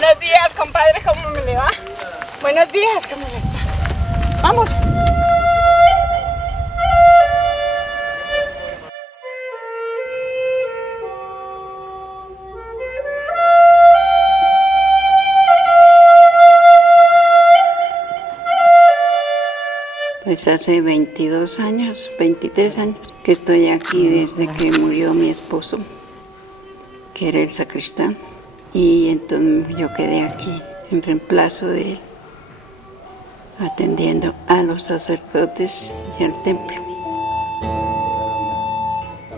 Buenos días, compadre, ¿cómo me le va? Buenos días, ¿cómo le va? Vamos. Pues hace 22 años, 23 años que estoy aquí desde que murió mi esposo, que era el sacristán. Y entonces yo quedé aquí en reemplazo de él, atendiendo a los sacerdotes y al templo.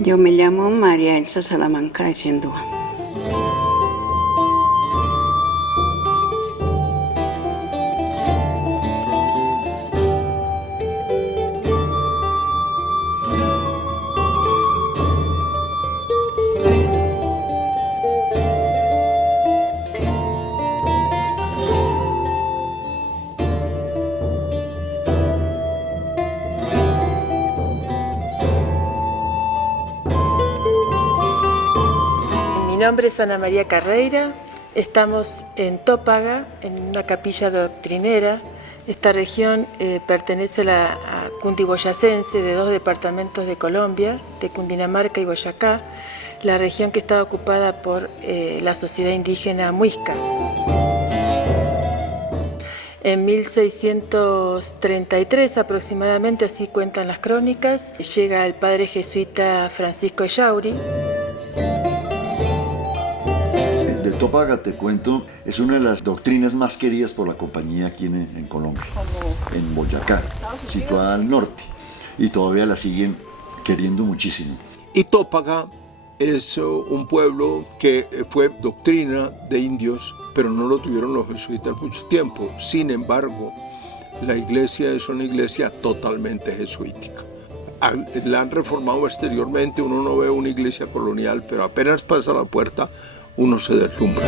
Yo me llamo María Elsa Salamanca de Ciendúa. Mi nombre es Ana María Carreira, estamos en Tópaga, en una capilla doctrinera. Esta región pertenece a la cundiboyacense de 2 departamentos de Colombia, de Cundinamarca y Boyacá, la región que está ocupada por la sociedad indígena muisca. En 1633 aproximadamente, así cuentan las crónicas, llega el padre jesuita Francisco Ellauri. De Tópaga, te cuento, es una de las doctrinas más queridas por la compañía aquí en Colombia, en Boyacá, situada al norte, y todavía la siguen queriendo muchísimo. Y Tópaga es un pueblo que fue doctrina de indios, pero no lo tuvieron los jesuitas mucho tiempo. Sin embargo, la iglesia es una iglesia totalmente jesuítica. La han reformado exteriormente, uno no ve una iglesia colonial, pero apenas pasa la puerta, uno se deslumbra.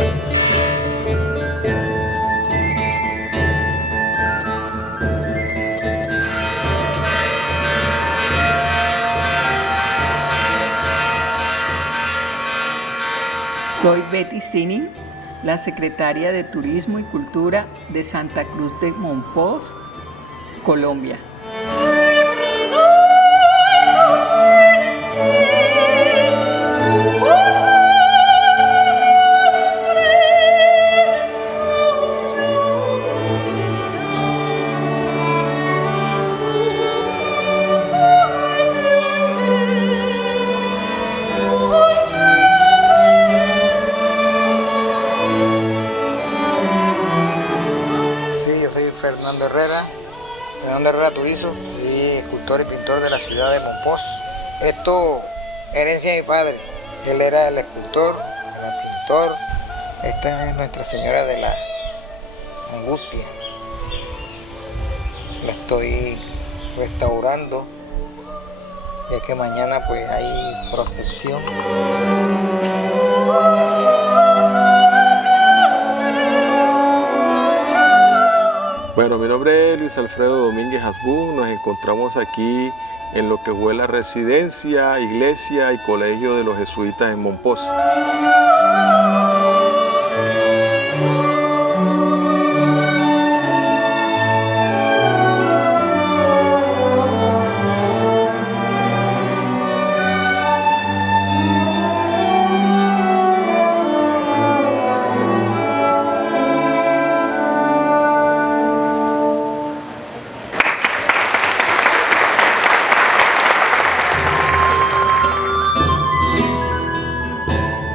Soy Betty Sinin, la secretaria de Turismo y Cultura de Santa Cruz de Mompox, Colombia. Fernando Herrera Turizo, soy escultor y pintor de la ciudad de Mompox. Esto, herencia de mi padre, él era el escultor, era pintor. Esta es Nuestra Señora de la Angustia. La estoy restaurando, ya que mañana pues hay procesión. Bueno, mi nombre es Luis Alfredo Domínguez Hasbún. Nos encontramos aquí en lo que fue la residencia, iglesia y colegio de los jesuitas en Mompox.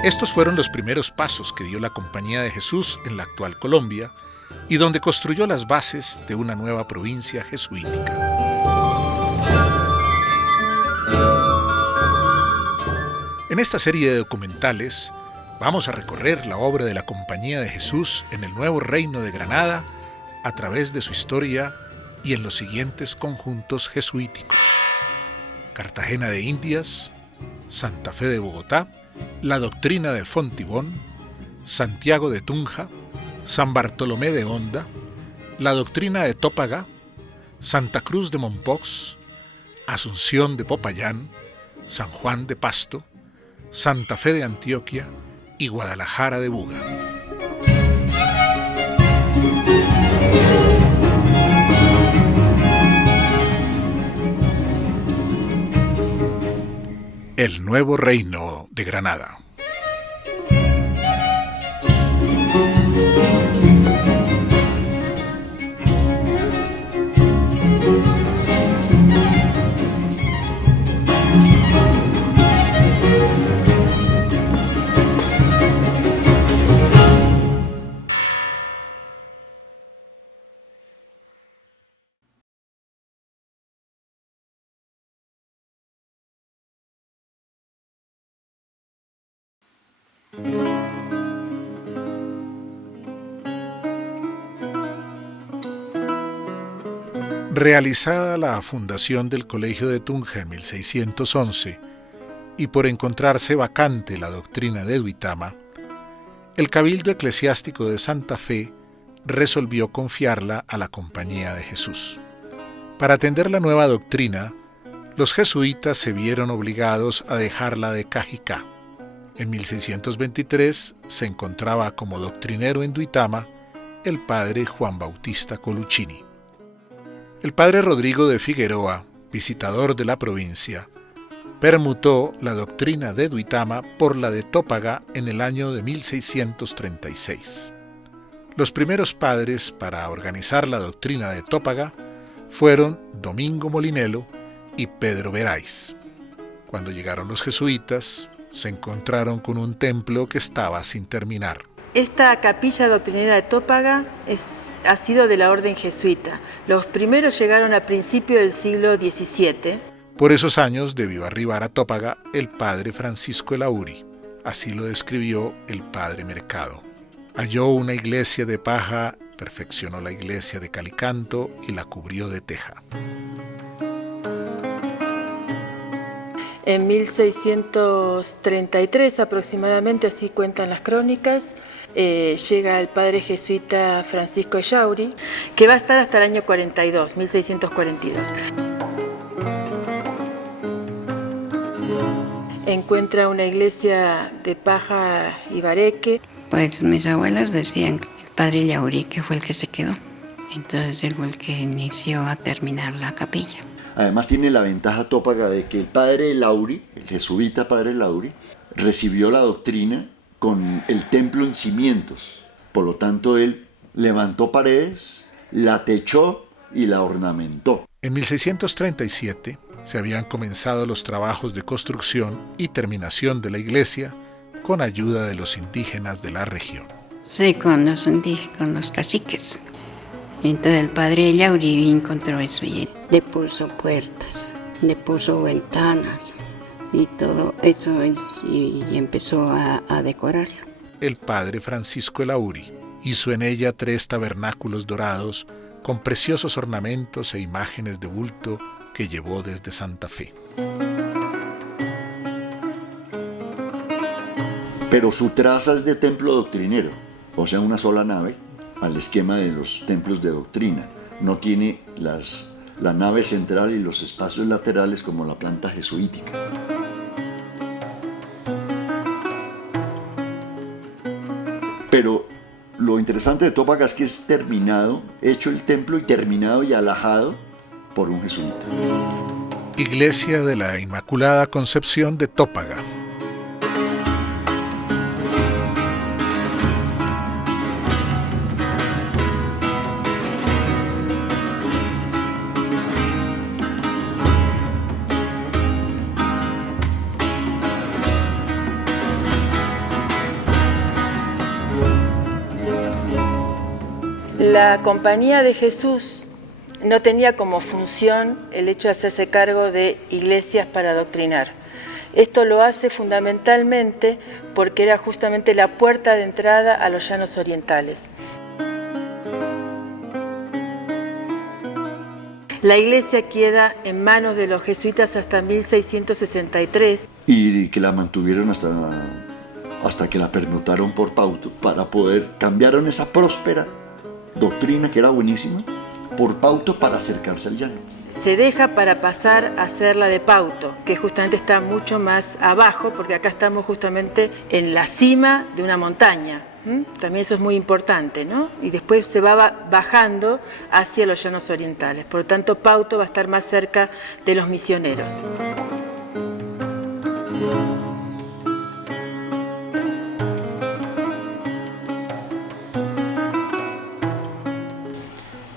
Estos fueron los primeros pasos que dio la Compañía de Jesús en la actual Colombia y donde construyó las bases de una nueva provincia jesuítica. En esta serie de documentales vamos a recorrer la obra de la Compañía de Jesús en el Nuevo Reino de Granada a través de su historia y en los siguientes conjuntos jesuíticos: Cartagena de Indias, Santa Fe de Bogotá, La Doctrina de Fontibón, Santiago de Tunja, San Bartolomé de Honda, La Doctrina de Tópaga, Santa Cruz de Mompox, Asunción de Popayán, San Juan de Pasto, Santa Fe de Antioquia y Guadalajara de Buga. nuevo reino de Granada. Realizada la fundación del Colegio de Tunja en 1611 y por encontrarse vacante la doctrina de Duitama, el Cabildo Eclesiástico de Santa Fe resolvió confiarla a la Compañía de Jesús. Para atender la nueva doctrina, los jesuitas se vieron obligados a dejarla de Cajicá. En 1623 se encontraba como doctrinero en Duitama el padre Juan Bautista Coluccini. El padre Rodrigo de Figueroa, visitador de la provincia, permutó la doctrina de Duitama por la de Tópaga en el año de 1636. Los primeros padres para organizar la doctrina de Tópaga fueron Domingo Molinelo y Pedro Verais. Cuando llegaron los jesuitas, se encontraron con un templo que estaba sin terminar. Esta capilla doctrinera de Tópaga ha sido de la orden jesuita. Los primeros llegaron a principios del siglo XVII. Por esos años debió arribar a Tópaga el padre Francisco Elauri. Así lo describió el padre Mercado. Halló una iglesia de paja, perfeccionó la iglesia de calicanto y la cubrió de teja. En 1633 aproximadamente, así cuentan las crónicas, llega el padre jesuita Francisco Ellauri, que va a estar hasta el año 42, 1642. Encuentra una iglesia de paja y bareque. Pues mis abuelas decían que el padre Ellauri que fue el que se quedó. Entonces él fue el que inició a terminar la capilla. Además tiene la ventaja Tópaga de que el padre Elauri, el jesuita padre Elauri, recibió la doctrina con el templo en cimientos. Por lo tanto, él levantó paredes, la techó y la ornamentó. En 1637 se habían comenzado los trabajos de construcción y terminación de la iglesia con ayuda de los indígenas de la región. Sí, con los caciques. Entonces el padre Ellauri encontró eso y le puso puertas, le puso ventanas y todo eso y empezó a decorarlo. El padre Francisco Elauri hizo en ella 3 tabernáculos dorados con preciosos ornamentos e imágenes de bulto que llevó desde Santa Fe. Pero su traza es de templo doctrinero, o sea, una sola nave, al esquema de los templos de doctrina. No tiene la nave central y los espacios laterales como la planta jesuítica. Pero lo interesante de Tópaga es que es terminado, hecho el templo y terminado y alhajado por un jesuita. Iglesia de la Inmaculada Concepción de Tópaga. La Compañía de Jesús no tenía como función el hecho de hacerse cargo de iglesias para adoctrinar. Esto lo hace fundamentalmente porque era justamente la puerta de entrada a los llanos orientales. La iglesia queda en manos de los jesuitas hasta 1663. Y que la mantuvieron hasta que la permutaron por Pauto, para poder, cambiaron esa próspera doctrina que era buenísima por Pauto para acercarse al llano. Se deja para pasar a hacer la de Pauto, que justamente está mucho más abajo, porque acá estamos justamente en la cima de una montaña. También eso es muy importante, ¿no? Y después se va bajando hacia los llanos orientales. Por lo tanto, Pauto va a estar más cerca de los misioneros.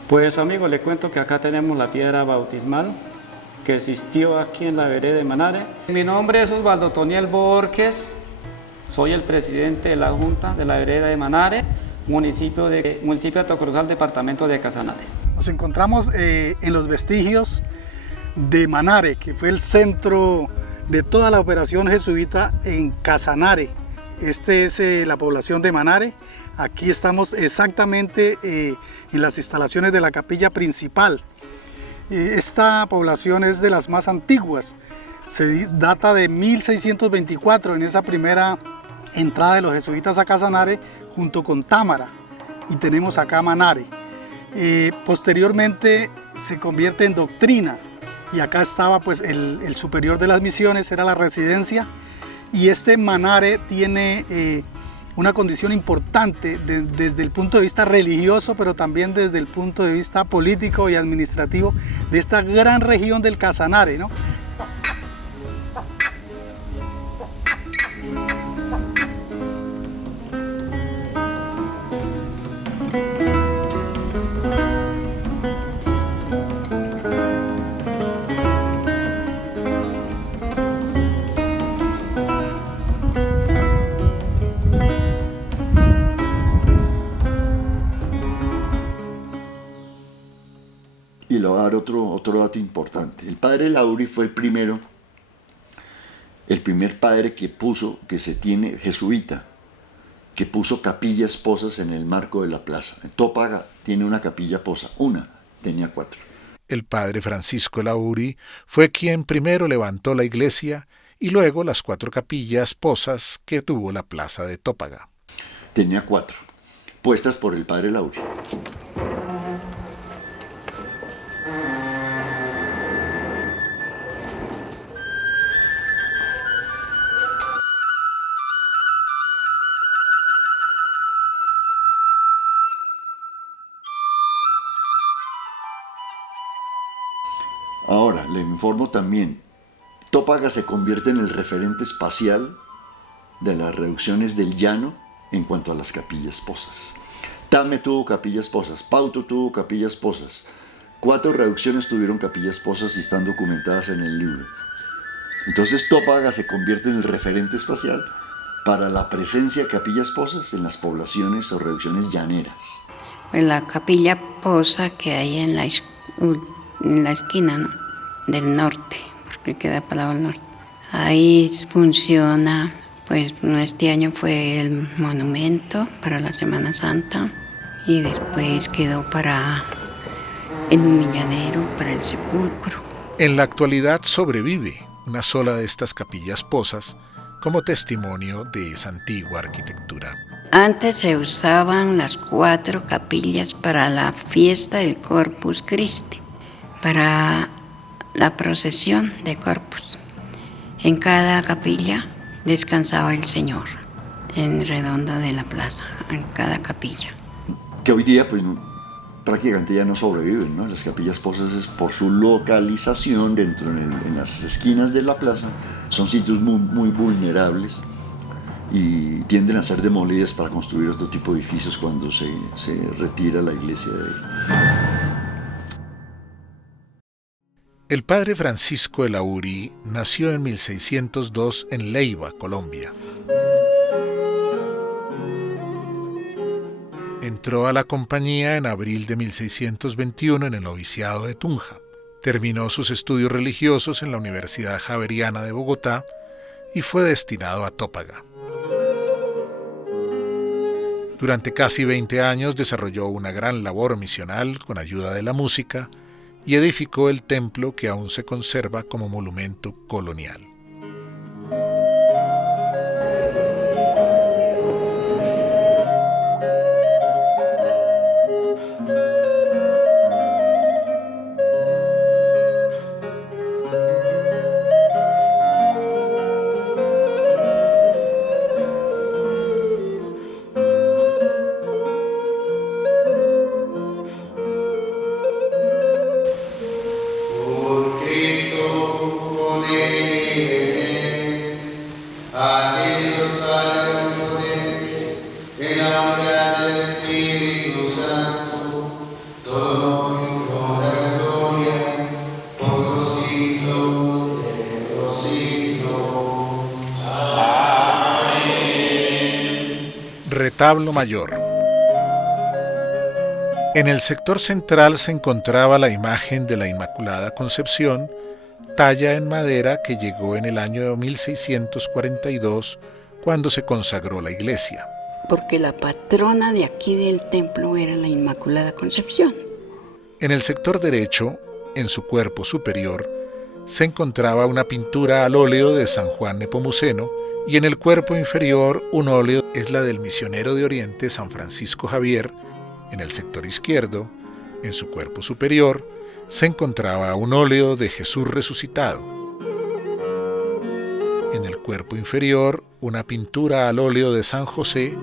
Pues amigo, le cuento que acá tenemos la piedra bautismal que existió aquí en la vereda de Manare. Mi nombre es Osvaldo Toniel Borges, soy el presidente de la Junta de la vereda de Manare, municipio de Atocorozal, departamento de Casanare. Nos encontramos en los vestigios de Manare, que fue el centro de toda la operación jesuita en Casanare. Esta es la población de Manare. Aquí estamos exactamente en las instalaciones de la capilla principal. Esta población es de las más antiguas. Data de 1624, en esa primera entrada de los jesuitas a Casanare junto con Támara. Y tenemos acá Manare. Posteriormente se convierte en doctrina. Y acá estaba pues el superior de las misiones, era la residencia. Y este Manare tiene una condición importante desde el punto de vista religioso, pero también desde el punto de vista político y administrativo de esta gran región del Casanare, ¿no? Y le voy a dar otro dato importante. El padre Lauri fue el primer padre que se tiene, jesuita, que puso capillas posas en el marco de la plaza. En Tópaga tiene una capilla posa, tenía 4. El padre Francisco Lauri fue quien primero levantó la iglesia y luego las 4 capillas posas que tuvo la plaza de Tópaga. Tenía 4, puestas por el padre Lauri. Ahora, le informo también, Tópaga se convierte en el referente espacial de las reducciones del llano en cuanto a las capillas posas. Tame tuvo capillas posas, Pauto tuvo capillas posas, 4 reducciones tuvieron capillas posas y están documentadas en el libro. Entonces Tópaga se convierte en el referente espacial para la presencia de capillas posas en las poblaciones o reducciones llaneras. Pues la capilla posa que hay en la esquina, ¿no?, del norte, porque queda para el lado del norte. Ahí funciona, pues este año fue el monumento para la Semana Santa y después quedó para el humilladero, para el sepulcro. En la actualidad sobrevive una sola de estas capillas posas como testimonio de esa antigua arquitectura. Antes se usaban las 4 capillas para la fiesta del Corpus Christi, para la procesión de Corpus. En cada capilla descansaba el Señor, en redondo de la plaza, en cada capilla. Que hoy día pues prácticamente ya no sobreviven, ¿no? Las capillas posas, por su localización dentro en las esquinas de la plaza, son sitios muy vulnerables y tienden a ser demolidas para construir otro tipo de edificios cuando se retira la iglesia de ahí. El padre Francisco de Lauri nació en 1602 en Leiva, Colombia. Entró a la compañía en abril de 1621 en el noviciado de Tunja. Terminó sus estudios religiosos en la Universidad Javeriana de Bogotá y fue destinado a Tópaga. Durante casi 20 años desarrolló una gran labor misional con ayuda de la música y edificó el templo que aún se conserva como monumento colonial. Cristo, con él. retablo mayor. En el sector central se encontraba la imagen de la Inmaculada Concepción, talla en madera que llegó en el año 1642, cuando se consagró la iglesia. Porque la patrona de aquí del templo era la Inmaculada Concepción. En el sector derecho, en su cuerpo superior, se encontraba una pintura al óleo de San Juan Nepomuceno, y en el cuerpo inferior un óleo es la del misionero de Oriente San Francisco Javier. En el sector izquierdo, en su cuerpo superior, se encontraba un óleo de Jesús resucitado. En el cuerpo inferior, una pintura al óleo de San José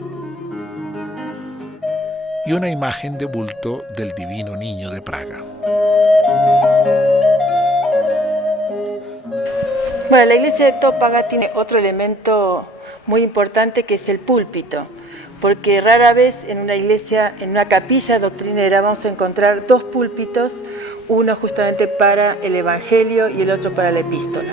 y una imagen de bulto del Divino Niño de Praga. Bueno, la iglesia de Topaga tiene otro elemento muy importante que es el púlpito, porque rara vez en una iglesia, en una capilla doctrinera, vamos a encontrar dos púlpitos, uno justamente para el Evangelio y el otro para la epístola.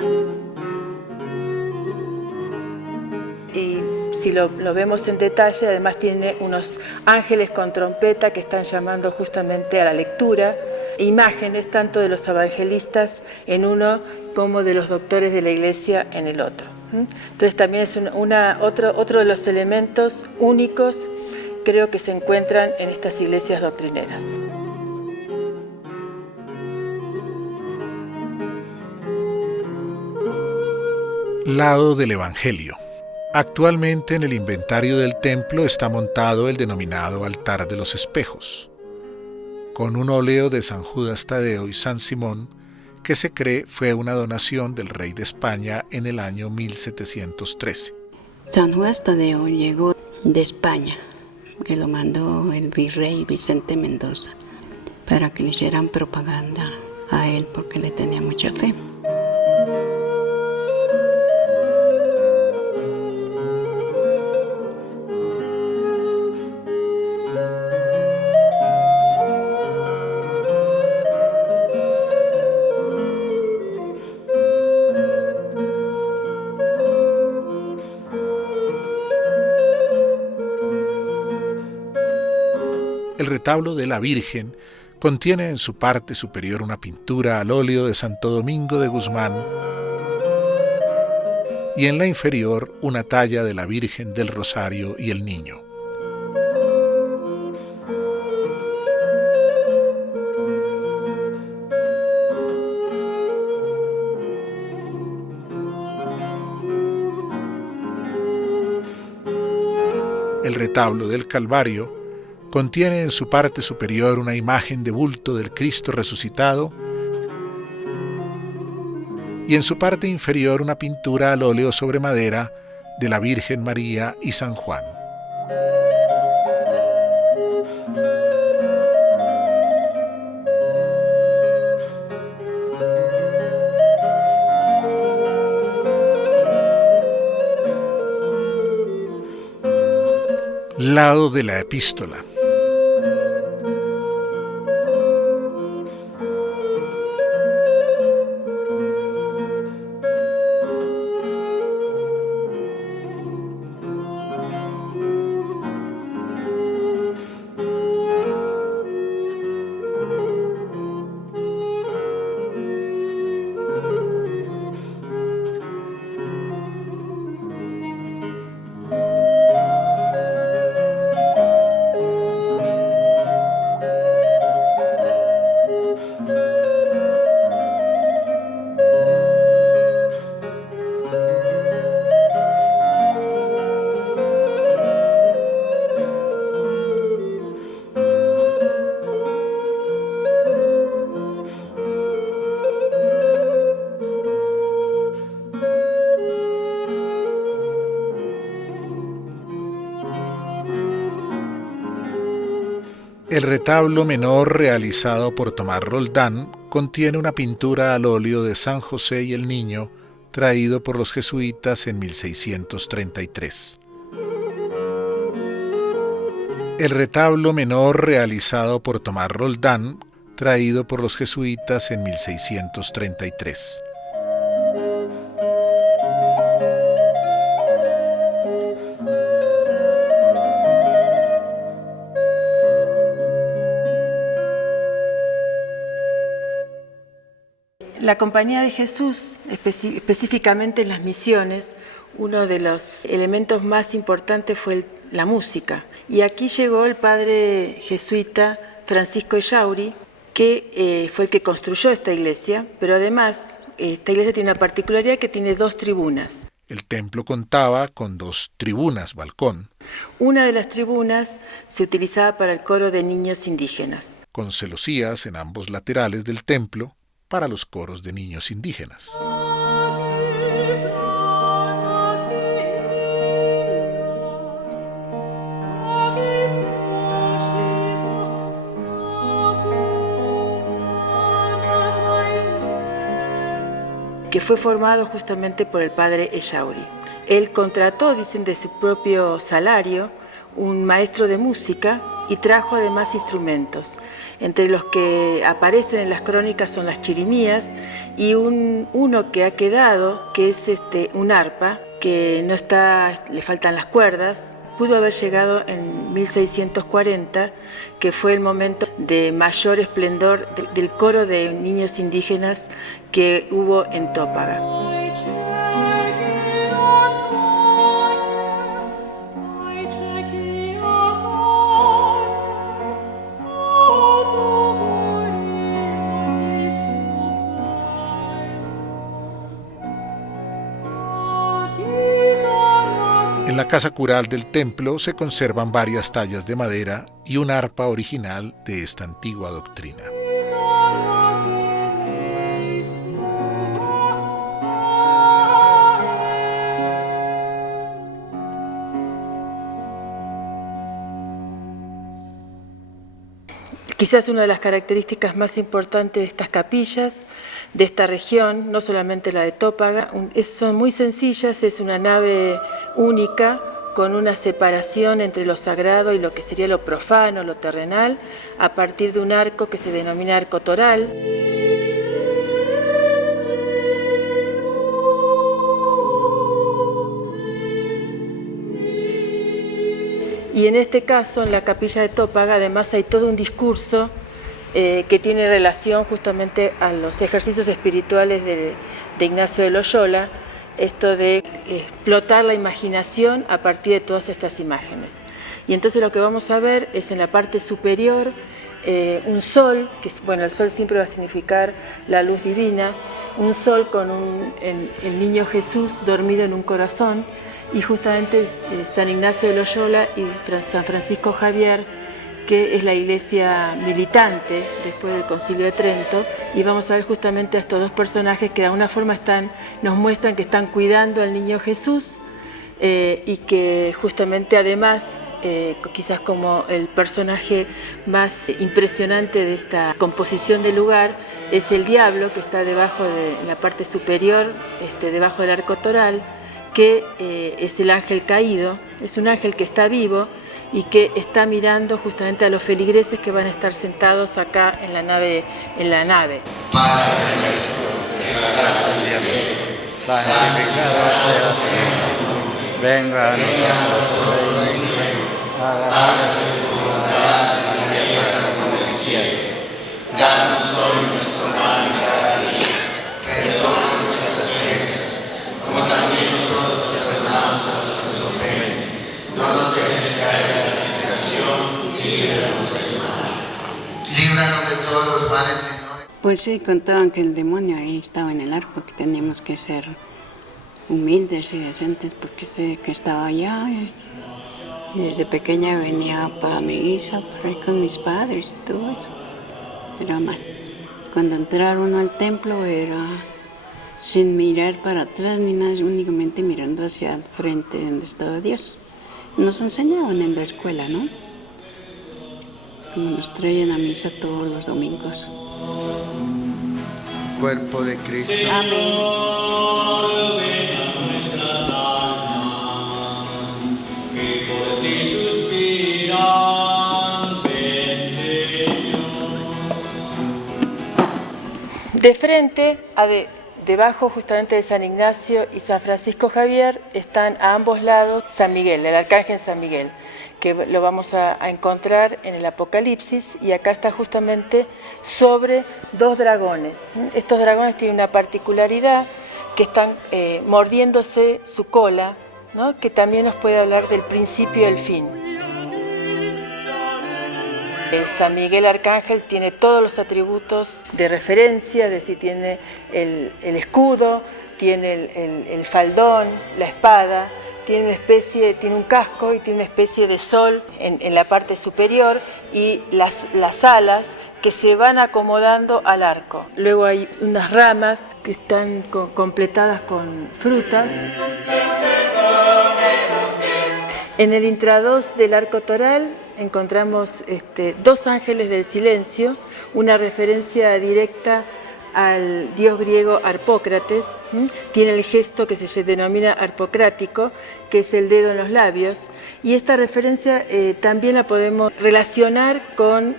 Y si lo vemos en detalle, además tiene unos ángeles con trompeta que están llamando justamente a la lectura, imágenes tanto de los evangelistas en uno como de los doctores de la iglesia en el otro. Entonces también es otro de los elementos únicos, creo, que se encuentran en estas iglesias doctrineras. Lado del Evangelio. Actualmente en el inventario del templo está montado el denominado altar de los espejos, con un óleo de San Judas Tadeo y San Simón, que se cree fue una donación del rey de España en el año 1713. San Judas Tadeo llegó de España, que lo mandó el virrey Vicente Mendoza, para que le hicieran propaganda a él porque le tenía mucha fe. El retablo de la Virgen contiene en su parte superior una pintura al óleo de Santo Domingo de Guzmán y en la inferior una talla de la Virgen del Rosario y el Niño. El retablo del Calvario contiene en su parte superior una imagen de bulto del Cristo resucitado y en su parte inferior una pintura al óleo sobre madera de la Virgen María y San Juan. Lado de la epístola. El retablo menor realizado por Tomás Roldán contiene una pintura al óleo de San José y el Niño traído por los jesuitas en 1633. El retablo menor realizado por Tomás Roldán traído por los jesuitas en 1633. La Compañía de Jesús, específicamente en las misiones, uno de los elementos más importantes fue la música. Y aquí llegó el padre jesuita Francisco Echauri, que fue el que construyó esta iglesia, pero además esta iglesia tiene una particularidad que tiene 2 tribunas. El templo contaba con 2 tribunas, balcón, Una de las tribunas se utilizaba para el coro de niños indígenas. con celosías en ambos laterales del templo para los coros de niños indígenas. Que fue formado justamente por el padre Echauri. Él contrató, dicen, de su propio salario, un maestro de música y trajo además instrumentos. Entre los que aparecen en las crónicas son las chirimías y uno que ha quedado, que es un arpa, que no está, le faltan las cuerdas. Pudo haber llegado en 1640, que fue el momento de mayor esplendor del coro de niños indígenas que hubo en Tópaga. En la casa cural del templo se conservan varias tallas de madera y un arpa original de esta antigua doctrina. Quizás una de las características más importantes de estas capillas, de esta región, no solamente la de Tópaga, son muy sencillas, es una nave única con una separación entre lo sagrado y lo que sería lo profano, lo terrenal, a partir de un arco que se denomina arco toral. Y en este caso, en la capilla de Tópaga, además hay todo un discurso que tiene relación justamente a los ejercicios espirituales de Ignacio de Loyola, esto de explotar la imaginación a partir de todas estas imágenes. Y entonces lo que vamos a ver es en la parte superior un sol, que bueno, el sol siempre va a significar la luz divina, un sol con el niño Jesús dormido en un corazón, y justamente San Ignacio de Loyola y San Francisco Javier, que es la iglesia militante después del Concilio de Trento, y vamos a ver justamente a estos 2 personajes que de alguna forma nos muestran que están cuidando al niño Jesús y que justamente además, quizás como el personaje más impresionante de esta composición del lugar, es el diablo que está debajo de la parte superior, debajo del arco toral, que es el ángel caído, es un ángel que está vivo y que está mirando justamente a los feligreses que van a estar sentados acá en la nave. Padre nuestro que estás en el cielo, santificado sea tu nombre, venga a nosotros tu reino, hágase tu voluntad en la tierra como en el cielo. Danos hoy nuestro pan de cada día, perdona nuestras ofensas, como también nosotros perdonamos a los que nos ofenden. No nos dejes caer en la tentación y líbranos del mal. Líbranos de todos los males, Señor. Pues sí, contaban que el demonio ahí estaba en el arco, que teníamos que ser humildes y decentes porque que estaba allá. Y desde pequeña venía para misa, por ahí con mis padres y todo eso. Pero cuando entraron al templo era sin mirar para atrás ni nada, únicamente mirando hacia el frente donde estaba Dios. Nos enseñaban en la escuela, ¿no? Como nos traían a misa todos los domingos. Cuerpo de Cristo. Amén. De frente, debajo justamente de San Ignacio y San Francisco Javier, están a ambos lados San Miguel, el arcángel San Miguel, que lo vamos a encontrar en el Apocalipsis, y acá está justamente sobre 2 dragones. Estos dragones tienen una particularidad, que están mordiéndose su cola, ¿no? Que también nos puede hablar del principio y el fin. San Miguel Arcángel tiene todos los atributos de referencia, es decir, tiene el escudo, tiene el faldón, la espada, tiene un casco y tiene una especie de sol en la parte superior, y las alas que se van acomodando al arco. Luego hay unas ramas que están completadas con frutas. En el intrados del arco toral encontramos 2 ángeles del silencio, una referencia directa al dios griego Harpócrates. Tiene el gesto que se denomina harpocrático, que es el dedo en los labios, y esta referencia también la podemos relacionar con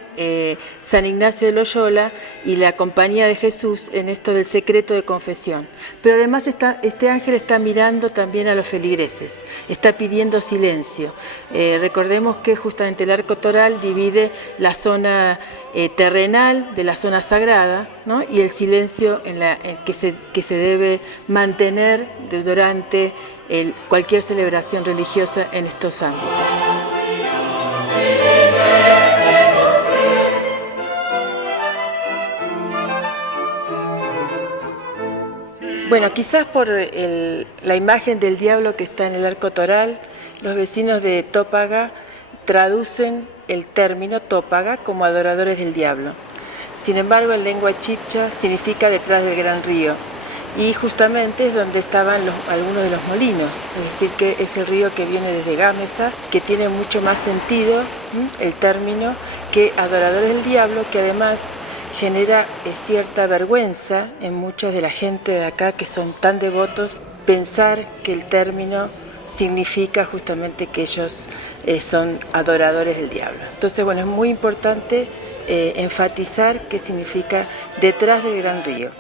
San Ignacio de Loyola y la Compañía de Jesús en esto del secreto de confesión. Pero además este ángel está mirando también a los feligreses, está pidiendo silencio. Recordemos que justamente el arco toral divide la zona terrenal de la zona sagrada, ¿no? Y el silencio que se debe mantener durante cualquier celebración religiosa en estos ámbitos. Bueno, quizás por la imagen del diablo que está en el arco toral, los vecinos de Tópaga traducen el término Tópaga como adoradores del diablo. Sin embargo, en lengua chibcha significa detrás del gran río, y justamente es donde estaban algunos de los molinos, es decir, que es el río que viene desde Gámeza, que tiene mucho más sentido el término que adoradores del diablo, que además genera cierta vergüenza en mucha de la gente de acá que son tan devotos, pensar que el término significa justamente que ellos son adoradores del diablo. Entonces, bueno, es muy importante enfatizar qué significa detrás del gran río.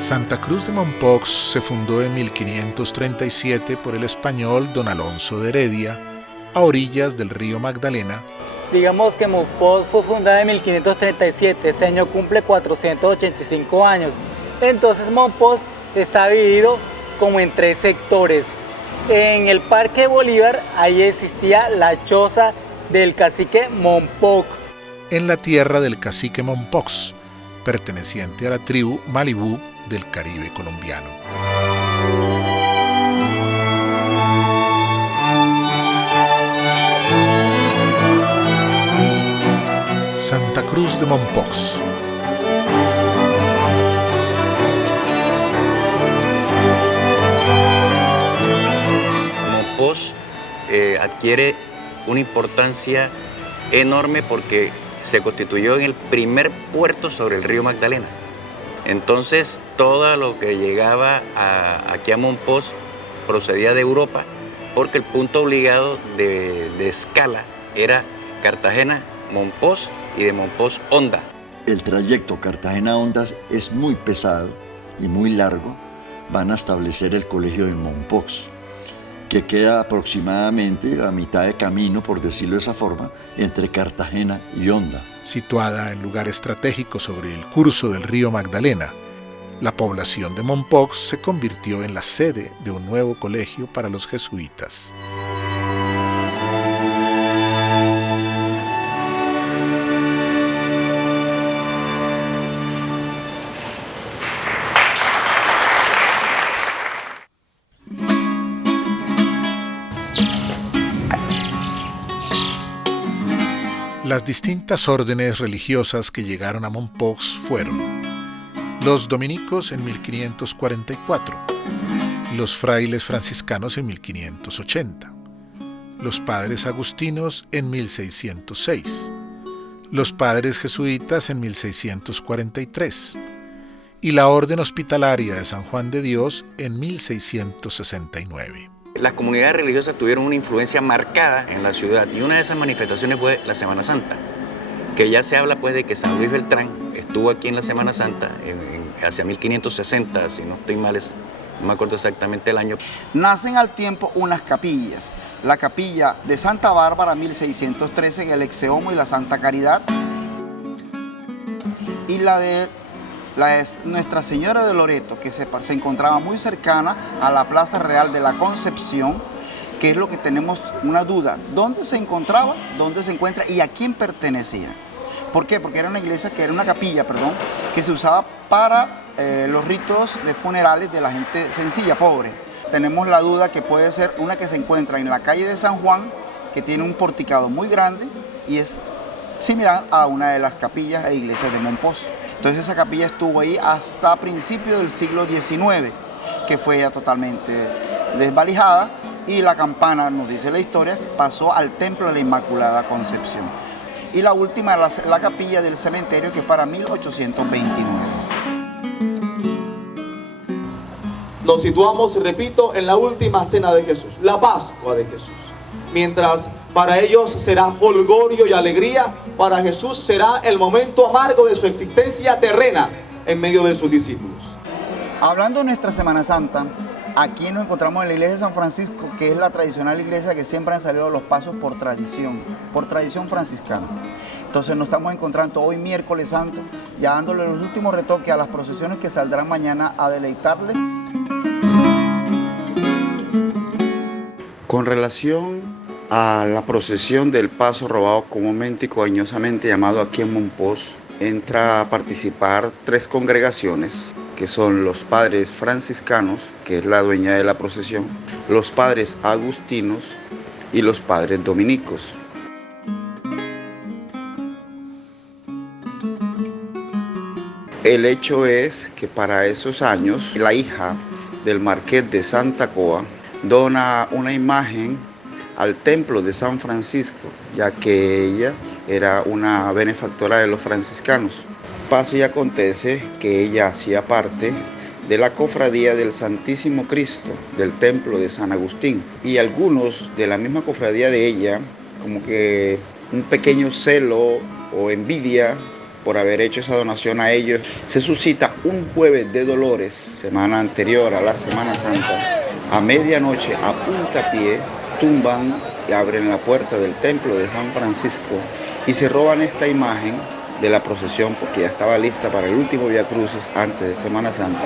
Santa Cruz de Mompox se fundó en 1537 por el español don Alonso de Heredia, a orillas del río Magdalena, Digamos que Mompox fue fundada en 1537, este año cumple 485 años. Entonces Mompox está dividido como en 3 sectores. En el Parque Bolívar, ahí existía la choza del cacique Mompox. En la tierra del cacique Mompox, perteneciente a la tribu Malibú del Caribe colombiano. Santa Cruz de Mompox. Mompox adquiere una importancia enorme porque se constituyó en el primer puerto sobre el río Magdalena. Entonces todo lo que llegaba aquí a Mompox procedía de Europa, porque el punto obligado de escala era Cartagena, Mompox y de Mompox Honda. El trayecto Cartagena-Hondas es muy pesado y muy largo. Van a establecer el colegio de Mompox, que queda aproximadamente a mitad de camino, por decirlo de esa forma, entre Cartagena y Honda. Situada en lugar estratégico sobre el curso del río Magdalena, la población de Mompox se convirtió en la sede de un nuevo colegio para los jesuitas. Las distintas órdenes religiosas que llegaron a Mompox fueron los dominicos en 1544, los frailes franciscanos en 1580, los padres agustinos en 1606, los padres jesuitas en 1643 y la Orden Hospitalaria de San Juan de Dios en 1669. Las comunidades religiosas tuvieron una influencia marcada en la ciudad y una de esas manifestaciones fue la Semana Santa, que ya se habla pues de que San Luis Beltrán estuvo aquí en la Semana Santa hacia 1560, si no estoy mal, no me acuerdo exactamente el año. Nacen al tiempo unas capillas, la capilla de Santa Bárbara 1613 en el Exeomo y la Santa Caridad, y la de Nuestra Señora de Loreto, que se encontraba muy cercana a la Plaza Real de la Concepción, que es lo que tenemos una duda. ¿Dónde se encontraba? ¿Dónde se encuentra? ¿Y a quién pertenecía? ¿Por qué? Porque era una capilla, que se usaba para los ritos de funerales de la gente sencilla, pobre. Tenemos la duda que puede ser una que se encuentra en la calle de San Juan, que tiene un porticado muy grande y es similar a una de las capillas e iglesias de Mompox. Entonces esa capilla estuvo ahí hasta principios del siglo XIX, que fue ya totalmente desvalijada, y la campana, nos dice la historia, pasó al Templo de la Inmaculada Concepción. Y la última es la capilla del cementerio, que es para 1829. Nos situamos, repito, en la última cena de Jesús, la Pascua de Jesús. Mientras para ellos será holgorio y alegría, para Jesús será el momento amargo de su existencia terrena en medio de sus discípulos. Hablando de nuestra Semana Santa, aquí nos encontramos en la iglesia de San Francisco, que es la tradicional iglesia que siempre han salido los pasos por tradición franciscana. Entonces nos estamos encontrando hoy miércoles santo, ya dándole los últimos retoques a las procesiones que saldrán mañana a deleitarle. Con relación a la procesión del paso robado, comúnmente y cariñosamente llamado aquí en Mompox, entra a participar 3 congregaciones, que son los padres franciscanos, que es la dueña de la procesión, los padres agustinos y los padres dominicos. El hecho es que para esos años la hija del marqués de Santa Coa dona una imagen al templo de San Francisco, ya que ella era una benefactora de los franciscanos. Pasa y acontece que ella hacía parte de la cofradía del Santísimo Cristo del templo de San Agustín, y algunos de la misma cofradía de ella, como que un pequeño celo o envidia por haber hecho esa donación a ellos, se suscita un jueves de Dolores, semana anterior a la Semana Santa. A medianoche, a puntapié, tumban y abren la puerta del templo de San Francisco y se roban esta imagen de la procesión porque ya estaba lista para el último Vía Crucis antes de Semana Santa.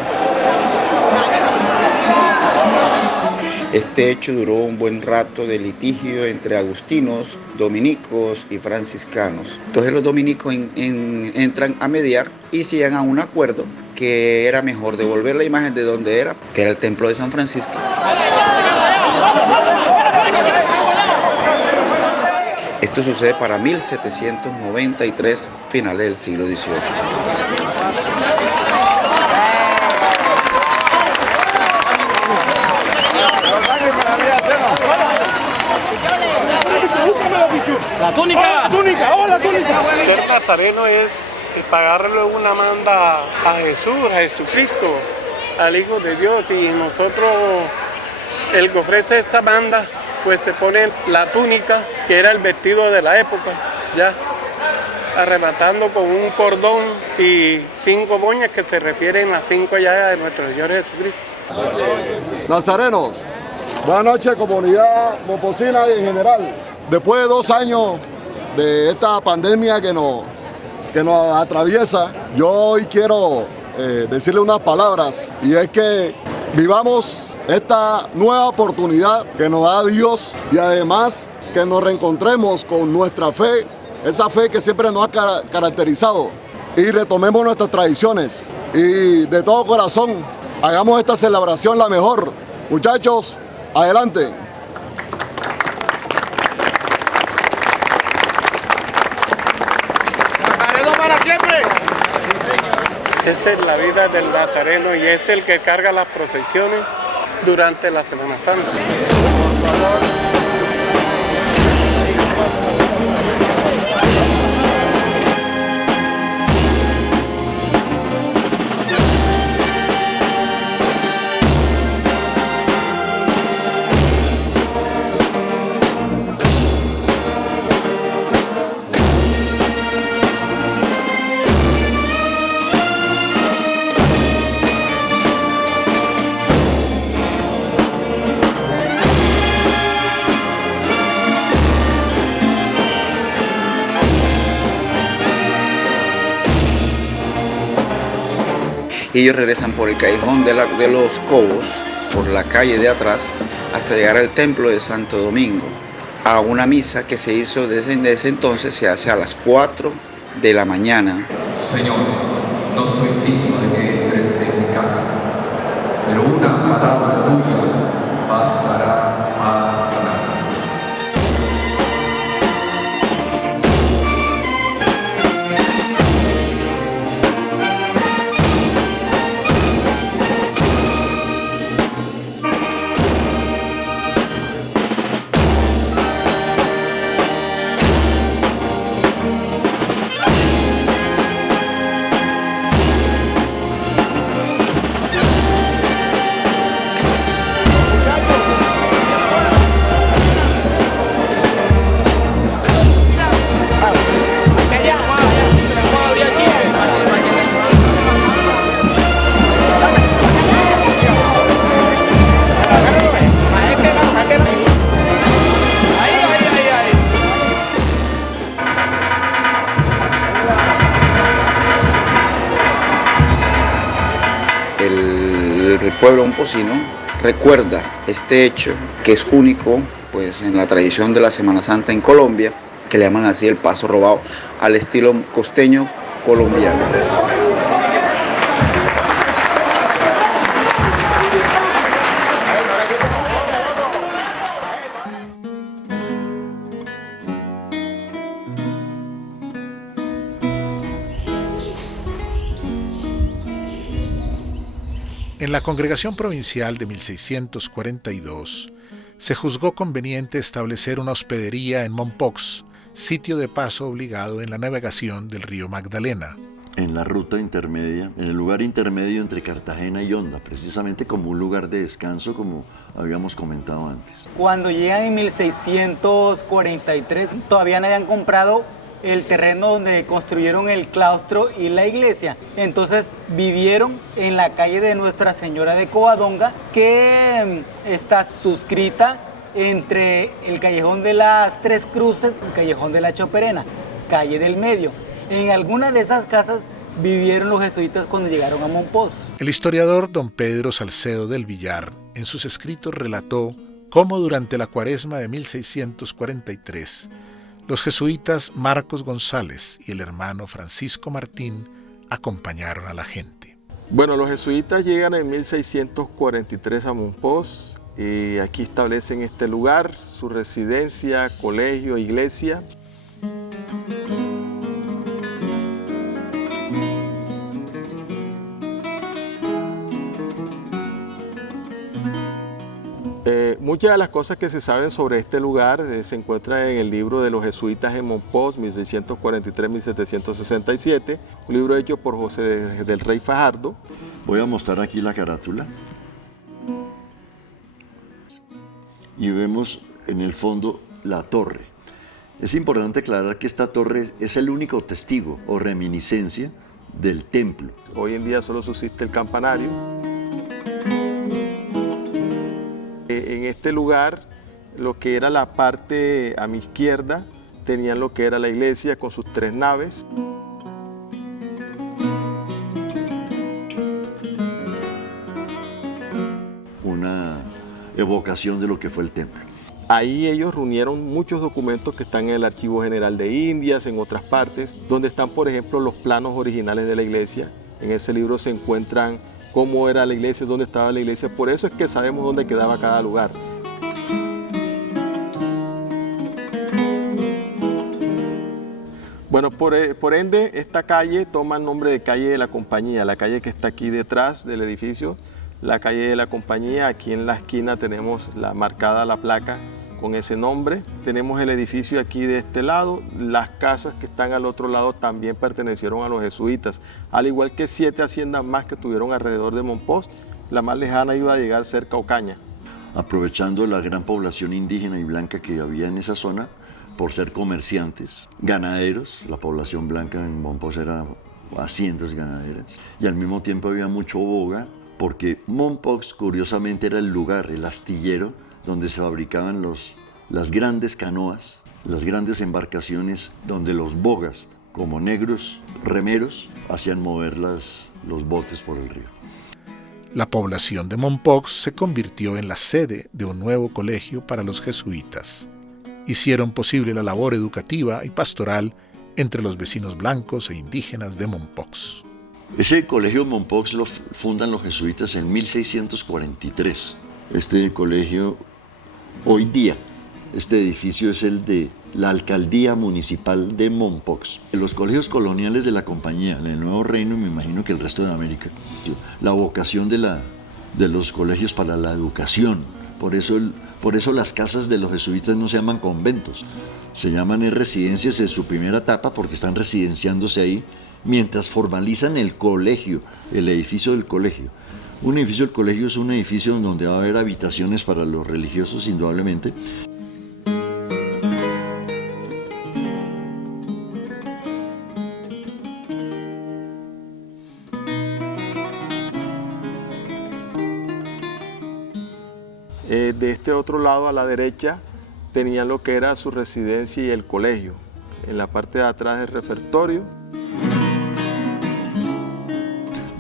Este hecho duró un buen rato de litigio entre agustinos, dominicos y franciscanos. Entonces los dominicos entran a mediar y se llegan a un acuerdo que era mejor devolver la imagen de donde era, que era el templo de San Francisco. Esto sucede para 1793, finales del siglo XVIII. ¡La túnica! ¡La túnica! ¡Oh, la túnica! Ser nazareno es pagarle una manda a Jesús, a Jesucristo, al Hijo de Dios, y nosotros, el que ofrece esa manda, pues se pone la túnica, que era el vestido de la época, ya, arrematando con un cordón y 5 moñas que se refieren a 5 llagas de nuestro Señor Jesucristo. Nazarenos, buenas noches, comunidad momposina y en general. Después de 2 años de esta pandemia que nos atraviesa, yo hoy quiero decirle unas palabras, y es que vivamos esta nueva oportunidad que nos da Dios, y además que nos reencontremos con nuestra fe, esa fe que siempre nos ha caracterizado, y retomemos nuestras tradiciones y de todo corazón hagamos esta celebración la mejor. Muchachos, adelante. ¡Nazareno para siempre! Esta es la vida del nazareno y es el que carga las procesiones durante la Semana Santa. Por favor. Y ellos regresan por el callejón de los Cobos, por la calle de atrás, hasta llegar al templo de Santo Domingo, a una misa que se hizo desde ese entonces, se hace a las 4 de la mañana. Señor, no soy digno de que entres en mi casa, pero una palabra tuya bastará para sanar. El pueblo momposino recuerda este hecho que es único pues, en la tradición de la Semana Santa en Colombia, que le llaman así el paso robado, al estilo costeño colombiano. En la Congregación Provincial de 1642 se juzgó conveniente establecer una hospedería en Mompox, sitio de paso obligado en la navegación del río Magdalena. En la ruta intermedia, en el lugar intermedio entre Cartagena y Honda, precisamente como un lugar de descanso, como habíamos comentado antes. Cuando llegan en 1643, todavía no habían comprado el terreno donde construyeron el claustro y la iglesia. Entonces vivieron en la calle de Nuestra Señora de Covadonga, que está suscrita entre el Callejón de las Tres Cruces y el Callejón de la Choperena. calle del medio. En algunas de esas casas vivieron los jesuitas cuando llegaron a Mompox. El historiador don Pedro Salcedo del Villar, en sus escritos relató cómo durante la Cuaresma de 1643, los jesuitas Marcos González y el hermano Francisco Martín acompañaron a la gente. Bueno, los jesuitas llegan en 1643 a Mompox y aquí establecen este lugar, su residencia, colegio, iglesia. Muchas de las cosas que se saben sobre este lugar se encuentran en el libro de los jesuitas en Mompox, 1643-1767, un libro hecho por José del Rey Fajardo. Voy a mostrar aquí la carátula. Y vemos en el fondo la torre. Es importante aclarar que esta torre es el único testigo o reminiscencia del templo. Hoy en día solo subsiste el campanario. En este lugar, lo que era la parte a mi izquierda, tenían lo que era la iglesia con sus 3 naves. Una evocación de lo que fue el templo. Ahí ellos reunieron muchos documentos que están en el Archivo General de Indias, en otras partes, donde están, por ejemplo, los planos originales de la iglesia. En ese libro se encuentran cómo era la iglesia, dónde estaba la iglesia. Por eso es que sabemos dónde quedaba cada lugar. Bueno, por ende, esta calle toma el nombre de calle de la Compañía, la calle que está aquí detrás del edificio, la calle de la Compañía. Aquí en la esquina tenemos marcada la placa con ese nombre. Tenemos el edificio aquí de este lado. Las casas que están al otro lado también pertenecieron a los jesuitas, al igual que 7 haciendas más que estuvieron alrededor de Mompox. La más lejana iba a llegar cerca a Ocaña. Aprovechando la gran población indígena y blanca que había en esa zona, por ser comerciantes, ganaderos, la población blanca en Mompox era haciendas ganaderas, y al mismo tiempo había mucho boga, porque Mompox curiosamente era el lugar, el astillero, donde se fabricaban las grandes canoas, las grandes embarcaciones, donde los bogas, como negros remeros, hacían mover los botes por el río. La población de Mompox se convirtió en la sede de un nuevo colegio para los jesuitas. Hicieron posible la labor educativa y pastoral entre los vecinos blancos e indígenas de Mompox. Ese colegio Mompox lo fundan los jesuitas en 1643. Este colegio, hoy día, este edificio es el de la Alcaldía Municipal de Mompox. Los colegios coloniales de la Compañía, en el Nuevo Reino, y me imagino que el resto de América, la vocación de los colegios para la educación. Por eso las casas de los jesuitas no se llaman conventos, se llaman residencias en su primera etapa porque están residenciándose ahí mientras formalizan el colegio, el edificio del colegio. Un edificio del colegio es un edificio donde va a haber habitaciones para los religiosos, indudablemente. De este otro lado, a la derecha, tenían lo que era su residencia y el colegio. En la parte de atrás, el refectorio.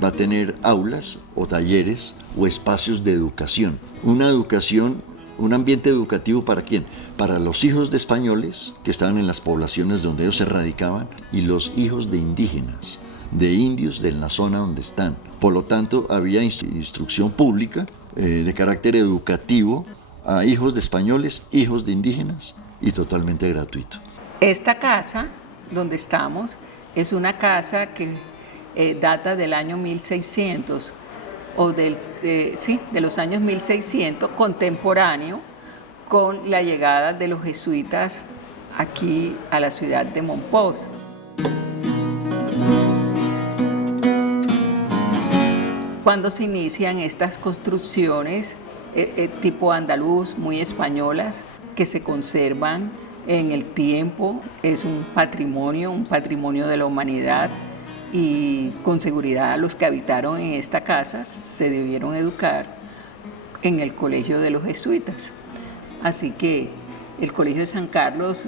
Va a tener aulas o talleres o espacios de educación. Una educación, un ambiente educativo ¿para quién? Para los hijos de españoles que estaban en las poblaciones donde ellos se radicaban y los hijos de indígenas, de indios de la zona donde están. Por lo tanto, había instrucción pública de carácter educativo a hijos de españoles, hijos de indígenas y totalmente gratuito. Esta casa donde estamos es una casa que data del año 1600 o de los años 1600, contemporáneo con la llegada de los jesuitas aquí a la ciudad de Mompox. Cuando se inician estas construcciones tipo andaluz, muy españolas, que se conservan en el tiempo, es un patrimonio de la humanidad, y con seguridad los que habitaron en esta casa se debieron educar en el colegio de los jesuitas. Así que El Colegio de San Carlos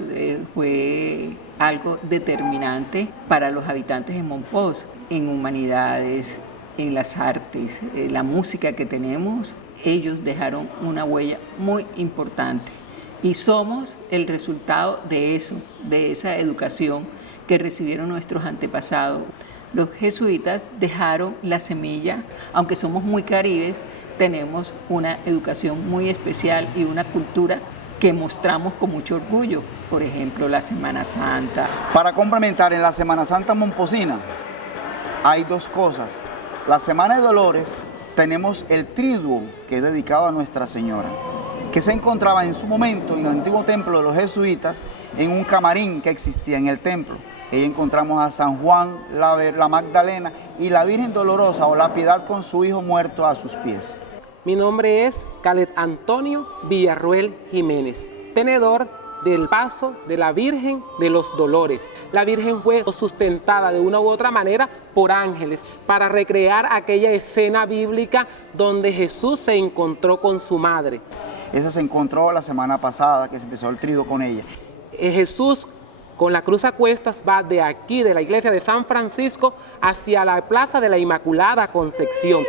fue algo determinante para los habitantes de Mompox en humanidades, en las artes, la música que tenemos. Ellos dejaron una huella muy importante y somos el resultado de eso, de esa educación que recibieron nuestros antepasados. Los jesuitas dejaron la semilla, aunque somos muy caribes, tenemos una educación muy especial y una cultura que mostramos con mucho orgullo, por ejemplo, la Semana Santa. Para complementar, en la Semana Santa momposina hay dos cosas. La Semana de Dolores tenemos el triduo, que es dedicado a Nuestra Señora, que se encontraba en su momento en el antiguo templo de los jesuitas, en un camarín que existía en el templo. Ahí encontramos a San Juan, la Magdalena y la Virgen Dolorosa o la Piedad con su hijo muerto a sus pies. Mi nombre es Calet Antonio Villarruel Jiménez, tenedor del paso de la Virgen de los Dolores. La Virgen fue sustentada de una u otra manera por ángeles para recrear aquella escena bíblica donde Jesús se encontró con su madre. Esa se encontró la semana pasada, que se empezó el triduo con ella. Jesús con la cruz a cuestas va de aquí, de la iglesia de San Francisco, hacia la plaza de la Inmaculada Concepción.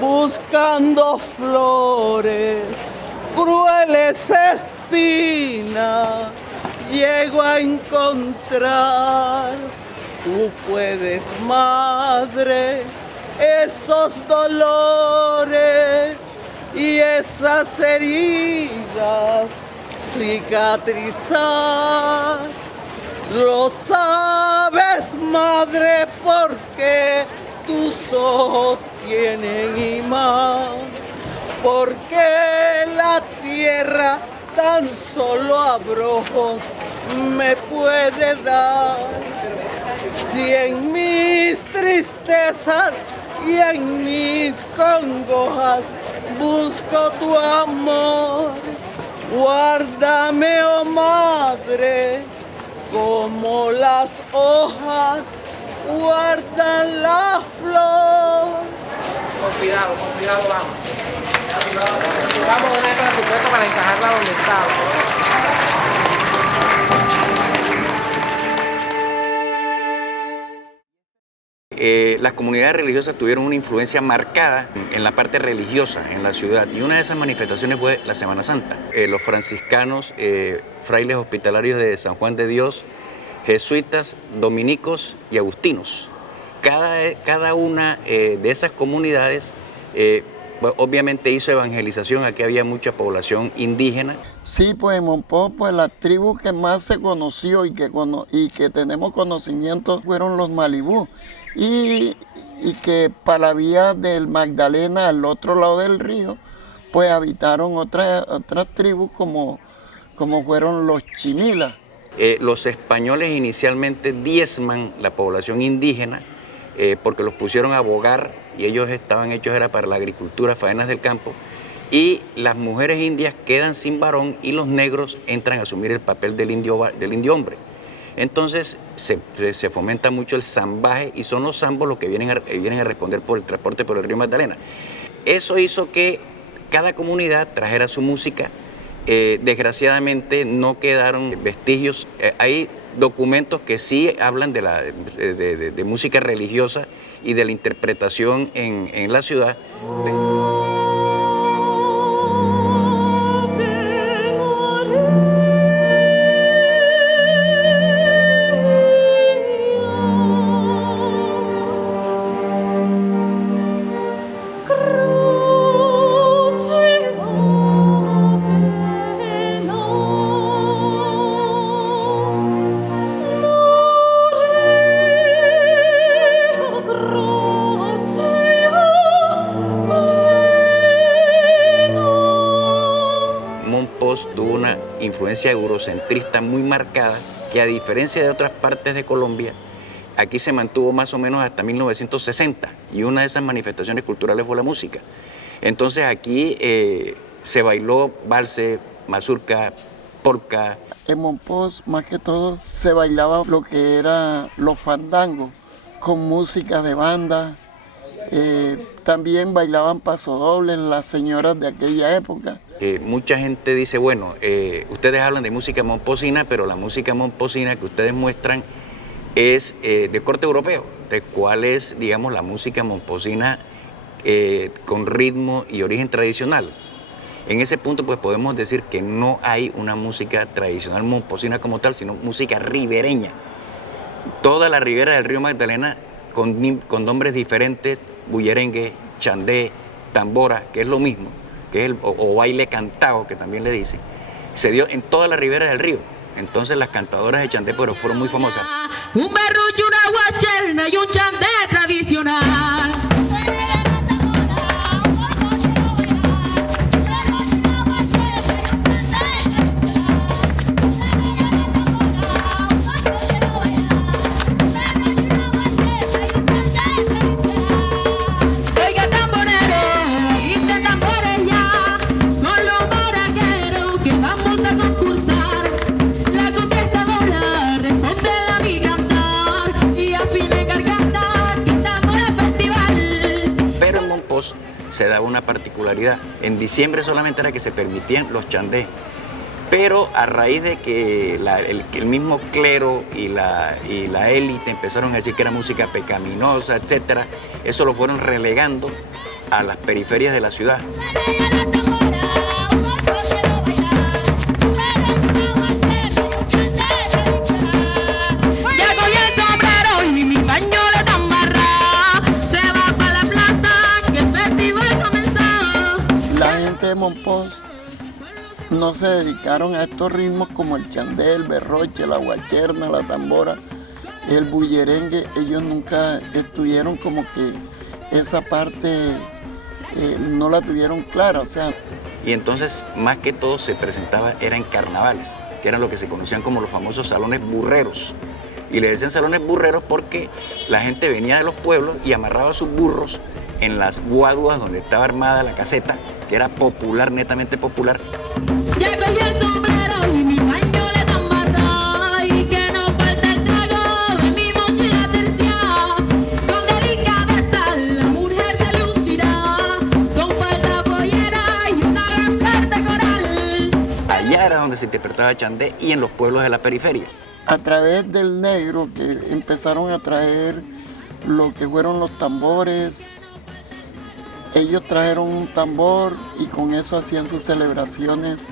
Buscando flores, crueles espinas, llego a encontrar. Tú puedes, madre, esos dolores y esas heridas cicatrizar. Lo sabes, madre, porque tus ojos tienen imán, porque la tierra tan solo abrojos me puede dar. Si en mis tristezas y en mis congojas busco tu amor, guárdame, oh madre, como las hojas guardan la flor. Con cuidado vamos. Vamos de una vez para su puesto para encajarla donde estaba. Las comunidades religiosas tuvieron una influencia marcada en la parte religiosa en la ciudad y una de esas manifestaciones fue la Semana Santa. Los franciscanos, frailes hospitalarios de San Juan de Dios, jesuitas, dominicos y agustinos. Cada una de esas comunidades obviamente hizo evangelización. Aquí había mucha población indígena. Sí, pues en Mompox, pues la tribu que más se conoció y que tenemos conocimiento fueron los Malibú. Y que para la vía del Magdalena, al otro lado del río, pues habitaron otras tribus como fueron los Chimila. Los españoles inicialmente diezman la población indígena porque los pusieron a bogar y ellos estaban hechos era para la agricultura, faenas del campo, y las mujeres indias quedan sin varón y los negros entran a asumir el papel del indio hombre. Entonces se fomenta mucho el zambaje y son los zambos los que vienen a responder por el transporte por el río Magdalena. Eso hizo que cada comunidad trajera su música. Desgraciadamente no quedaron vestigios. Hay documentos que sí hablan de música religiosa y de la interpretación en la ciudad. Grazie, influencia eurocentrista muy marcada, que a diferencia de otras partes de Colombia, aquí se mantuvo más o menos hasta 1960, y una de esas manifestaciones culturales fue la música. Entonces aquí se bailó valse, mazurca, polka. En Mompox, más que todo, se bailaba lo que era los fandangos, con música de banda. También bailaban pasodobles las señoras de aquella época. Mucha gente dice, bueno, ustedes hablan de música momposina, pero la música momposina que ustedes muestran es de corte europeo. ¿De cuál es, digamos, la música momposina con ritmo y origen tradicional? En ese punto, pues podemos decir que no hay una música tradicional momposina como tal, sino música ribereña. Toda la ribera del río Magdalena con nombres diferentes, bullerengue, chandé, tambora, que es lo mismo, que es o baile cantado, que también le dicen, se dio en toda la ribera del río. Entonces las cantadoras de chandé pero fueron muy famosas. Un berrucho, una guacherna y un chandé tradicional. Se daba una particularidad. En diciembre solamente era que se permitían los chandés, pero a raíz de que el mismo clero y la élite empezaron a decir que era música pecaminosa, etcétera, eso lo fueron relegando a las periferias de la ciudad. De Mompox no se dedicaron a estos ritmos como el chandé, el berroche, la guacherna, la tambora, el bullerengue. Ellos nunca estuvieron como que esa parte no la tuvieron clara, o sea. Y entonces más que todo se presentaba era en carnavales, que eran lo que se conocían como los famosos salones burreros. Y le decían salones burreros porque la gente venía de los pueblos y amarraba sus burros en las guaduas donde estaba armada la caseta, que era popular, netamente popular. Ya cogí el sombrero y mi paño le dan bata, y que no falte el trago de mi mochila terciada. Con delicadeza la mujer se lucirá, con falda pollera y una gran flor de coral. Allá era donde se interpretaba chandé y en los pueblos de la periferia. A través del negro que empezaron a traer lo que fueron los tambores. Ellos trajeron un tambor y con eso hacían sus celebraciones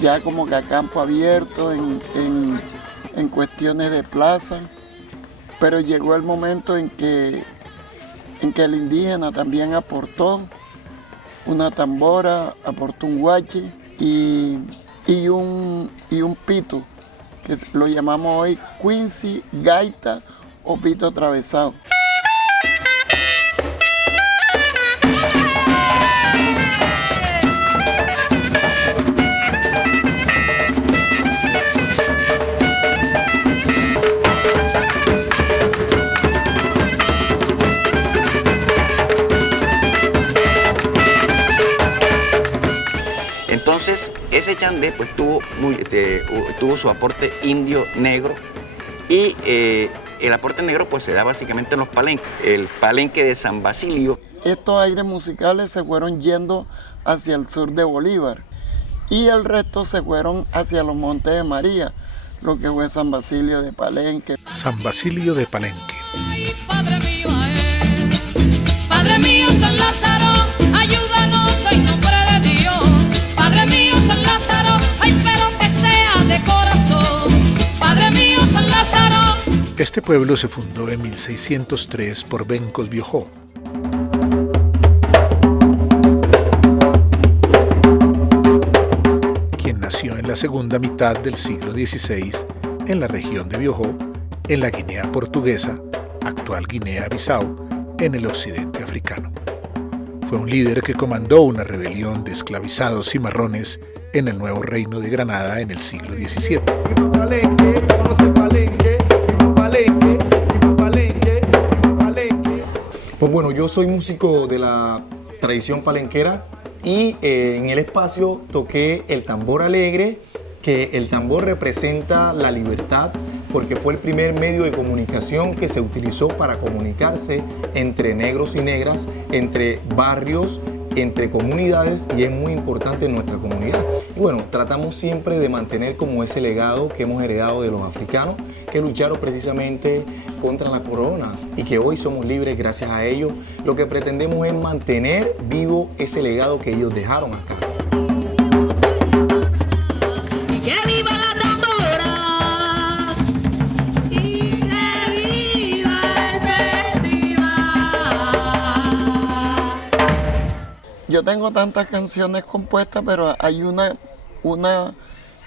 ya como que a campo abierto, en cuestiones de plaza. Pero llegó el momento en que el indígena también aportó una tambora, aportó un guache y un pito, que lo llamamos hoy quincy, gaita o pito atravesado. Entonces, ese chandé pues tuvo su aporte indio negro y el aporte negro pues se da básicamente en los palenques. El palenque de San Basilio. Estos aires musicales se fueron yendo hacia el sur de Bolívar y el resto se fueron hacia los Montes de María, lo que fue San Basilio de Palenque. San Basilio de Palenque. Padre mío San Lázaro, ayúdanos en nombre de Dios. Padre mío San Lázaro, ay, pero que sea de corazón. Padre mío San Lázaro. Este pueblo se fundó en 1603 por Bencos Biojó. Quien nació en la segunda mitad del siglo XVI en la región de Biojó, en la Guinea Portuguesa, actual Guinea-Bissau, en el occidente africano. Fue un líder que comandó una rebelión de esclavizados cimarrones en el Nuevo Reino de Granada en el siglo XVII. Pues bueno, yo soy músico de la tradición palenquera y en el espacio toqué el tambor alegre, que el tambor representa la libertad porque fue el primer medio de comunicación que se utilizó para comunicarse entre negros y negras, entre barrios, entre comunidades, y es muy importante en nuestra comunidad. Y bueno, tratamos siempre de mantener como ese legado que hemos heredado de los africanos que lucharon precisamente contra la corona y que hoy somos libres gracias a ellos. Lo que pretendemos es mantener vivo ese legado que ellos dejaron acá. ¡Que viva la tambora! ¡Y que viva el festival! Yo tengo tantas canciones compuestas, pero hay una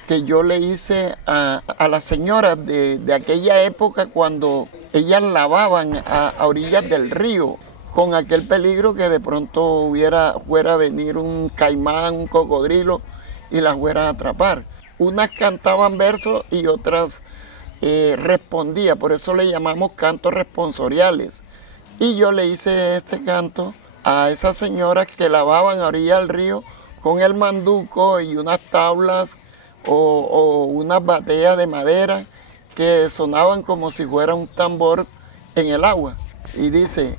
que yo le hice a las señoras de aquella época cuando ellas lavaban a orillas del río con aquel peligro que de pronto fuera a venir un caimán, un cocodrilo y las fuera a atrapar. Unas cantaban versos y otras respondía, por eso le llamamos cantos responsoriales. Y yo le hice este canto a esas señoras que lavaban a orilla del río con el manduco y unas tablas o unas bateas de madera que sonaban como si fuera un tambor en el agua. Y dice: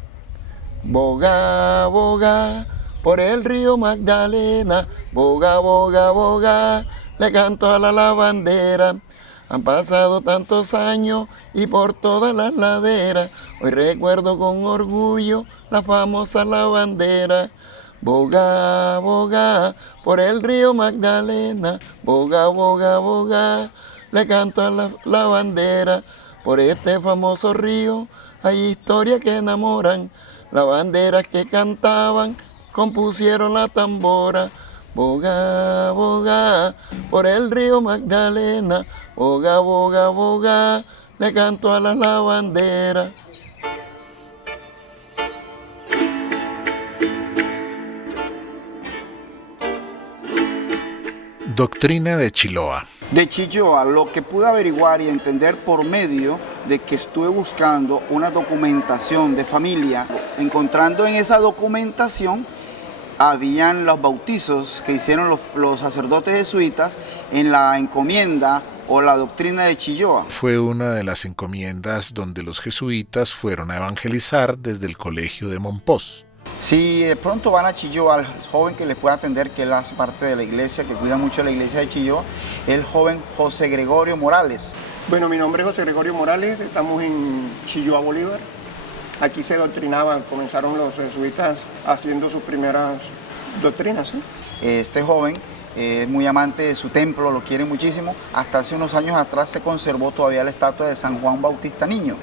boga, boga, por el río Magdalena, boga, boga, boga, le canto a la lavandera. Han pasado tantos años y por todas las laderas, hoy recuerdo con orgullo la famosa lavandera. Boga, boga, por el río Magdalena, boga, boga, boga, le canto a la lavandera. Por este famoso río hay historias que enamoran, lavanderas que cantaban, compusieron la tambora. Boga, boga, por el río Magdalena, boga, boga, boga, le canto a la lavandera. Doctrina de Chiloa. De Chilloa, lo que pude averiguar y entender por medio de que estuve buscando una documentación de familia, encontrando en esa documentación habían los bautizos que hicieron los sacerdotes jesuitas en la encomienda o la doctrina de Chilloa. Fue una de las encomiendas donde los jesuitas fueron a evangelizar desde el colegio de Monpós. Si de pronto van a Chilloa, al joven que les puede atender, que él hace parte de la iglesia, que cuida mucho la iglesia de Chilloa, el joven José Gregorio Morales. Bueno, mi nombre es José Gregorio Morales, estamos en Chilloa, Bolívar. Aquí se doctrinaban, comenzaron los jesuitas haciendo sus primeras doctrinas. ¿Sí? Este joven es muy amante de su templo, lo quiere muchísimo. Hasta hace unos años atrás se conservó todavía la estatua de San Juan Bautista Niño.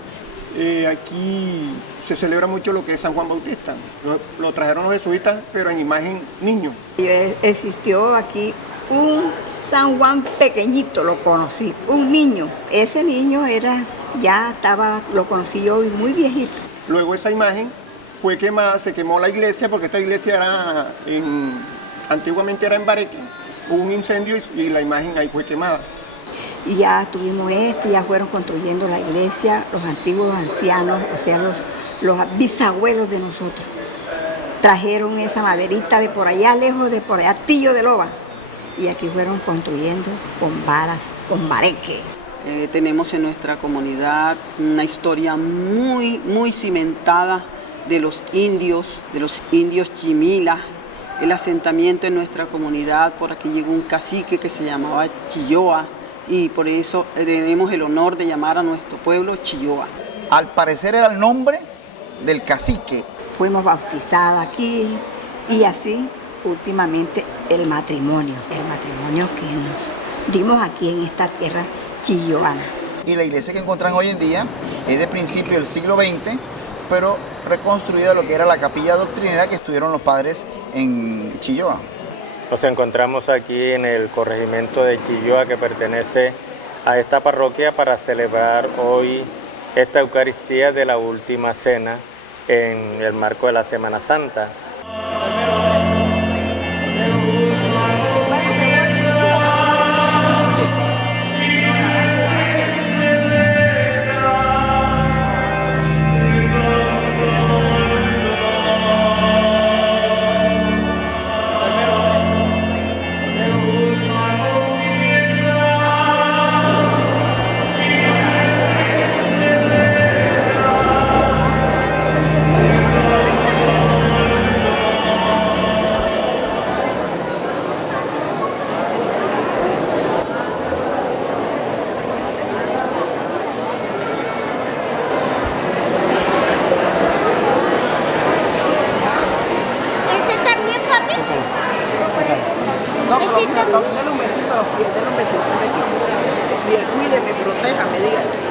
Aquí se celebra mucho lo que es San Juan Bautista. Lo trajeron los jesuitas, pero en imagen niño. Existió aquí un San Juan pequeñito, lo conocí, un niño. Ese niño lo conocí yo muy viejito. Luego esa imagen fue quemada, se quemó la iglesia, porque esta iglesia antiguamente era en Bareque. Hubo un incendio y la imagen ahí fue quemada. Y ya tuvimos ya fueron construyendo la iglesia, los antiguos ancianos, o sea, los bisabuelos de nosotros. Trajeron esa maderita de por allá lejos, de por allá, Tillo de Loba. Y aquí fueron construyendo con varas, con bareque. Tenemos en nuestra comunidad una historia muy, muy cimentada de los indios chimilas. El asentamiento en nuestra comunidad, por aquí llegó un cacique que se llamaba Chilloa, y por eso tenemos el honor de llamar a nuestro pueblo Chilloa. Al parecer era el nombre del cacique. Fuimos bautizadas aquí y así últimamente el matrimonio que nos dimos aquí en esta tierra chilloana. Y la iglesia que encuentran hoy en día es de principio del siglo XX, pero reconstruida lo que era la capilla doctrinera que estuvieron los padres en Chilloa. Nos encontramos aquí en el corregimiento de Chilloa, que pertenece a esta parroquia, para celebrar hoy esta Eucaristía de la Última Cena en el marco de la Semana Santa. Carlos, denle un besito a los pies, denle un besito, un besito. Bien, cuídeme, protéjame, dígale.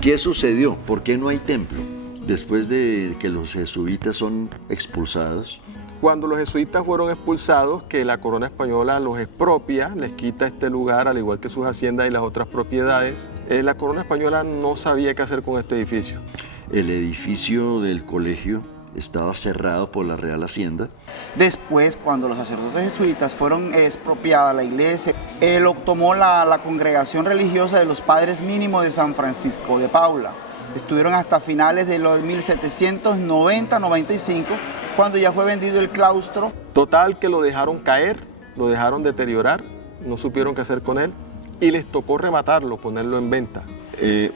¿Qué sucedió? ¿Por qué no hay templo? Después de que los jesuitas son expulsados. Cuando los jesuitas fueron expulsados, que la corona española los expropia, les quita este lugar, al igual que sus haciendas y las otras propiedades, la corona española no sabía qué hacer con este edificio. El edificio del colegio estaba cerrado por la Real Hacienda. Después, cuando los sacerdotes jesuitas fueron expropiadas la iglesia, lo tomó la congregación religiosa de los Padres Mínimos de San Francisco de Paula. Estuvieron hasta finales de los 1790-95, cuando ya fue vendido el claustro. Total que lo dejaron caer, lo dejaron deteriorar, no supieron qué hacer con él y les tocó rematarlo, ponerlo en venta.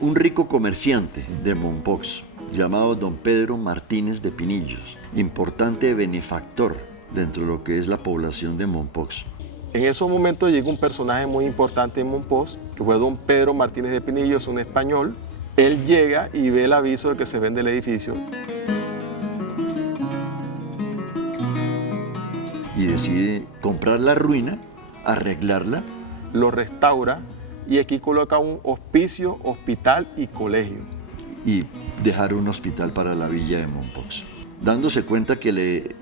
Un rico comerciante de Mompox, llamado don Pedro Martínez de Pinillos, importante benefactor dentro de lo que es la población de Mompox. En esos momentos llegó un personaje muy importante en Mompox, que fue don Pedro Martínez de Pinillos, un español. Él llega y ve el aviso de que se vende el edificio. Y decide comprar la ruina, arreglarla. Lo restaura y aquí coloca un hospicio, hospital y colegio. Y dejar un hospital para la villa de Mompox. Dándose cuenta que el